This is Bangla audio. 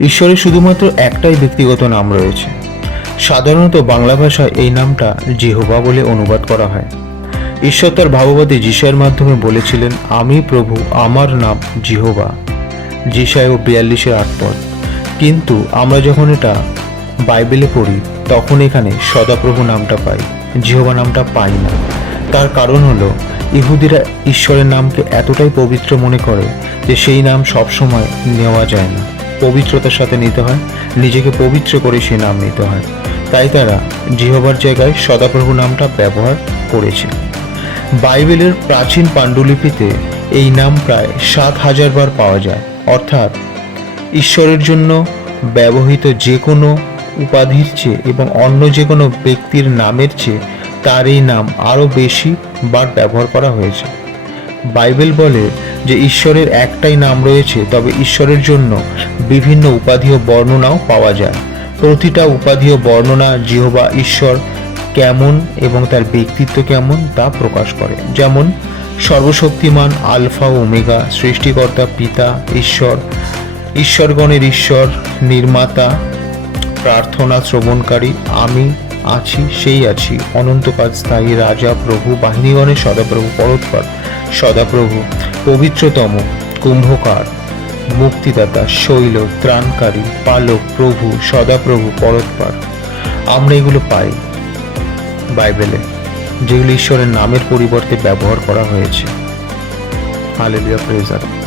ঈশ্বরের শুধুমাত্র একটাই ব্যক্তিগত নাম রয়েছে। সাধারণত বাংলা ভাষায় এই নামটা জিহোবা বলে অনুবাদ করা হয়। ঈশ্বর তার ভাববাদী যিশায়ের মাধ্যমে বলেছিলেন, আমি প্রভু, আমার নাম জিহোবা। যিশায় 42:8। কিন্তু আমরা যখন এটা বাইবেলে পড়ি তখন এখানে সদাপ্রভু নামটা পাই, জিহোবা নামটা পাই না। তার কারণ হলো ইহুদিরা ঈশ্বরের নামকে এতটাই পবিত্র মনে করে যে সেই নাম সবসময় নেওয়া যায় না, পবিত্রতার সাথে নিতে হয়, নিজেকে পবিত্র করে সেই নাম নিতে হয়। তাই তারা জিহোবার জায়গায় সদাপ্রভু নামটা ব্যবহার করেছে। বাইবেলের প্রাচীন পাণ্ডুলিপিতে এই নাম প্রায় 7,000 বার পাওয়া যায়। অর্থাৎ ঈশ্বরের জন্য ব্যবহৃত যে কোনো উপাধির চেয়ে এবং অন্য যে কোনো ব্যক্তির নামের চেয়ে তার এই নাম আরও বেশি বার ব্যবহার করা হয়েছে। বাইবেল বলে যে ঈশ্বরের একটাই নাম রয়েছে, তবে ঈশ্বরের জন্য বিভিন্ন উপাধি ও বর্ণনাও পাওয়া যায়। প্রতিটা উপাধি ও বর্ণনা জিহোবা ঈশ্বর কেমন এবং তার ব্যক্তিত্ব কেমন তা প্রকাশ করে। যেমন সর্বশক্তিমান, আলফা ও ওমেগা, সৃষ্টিকর্তা, পিতা, ঈশ্বর, ঈশ্বরগণের ঈশ্বর, নির্মাতা, প্রার্থনা শ্রবণকারী, আমি আছি, সেই আছি, অনন্তকাল স্থায়ী, রাজা, প্রভু, বাহিনীগণের সদাপ্রভু, পরৎপর সদাপ্রভু, পবিত্রতম, কুম্ভকার, মুক্তিদাতা, শৈল, ত্রাণকারী, পালক, প্রভু, সদাপ্রভু, পরৎপর। আমরা এগুলো পাই বাইবেলে, যেগুলো ঈশ্বরের নামের পরিবর্তে ব্যবহার করা হয়েছে। Hallelujah, praise god.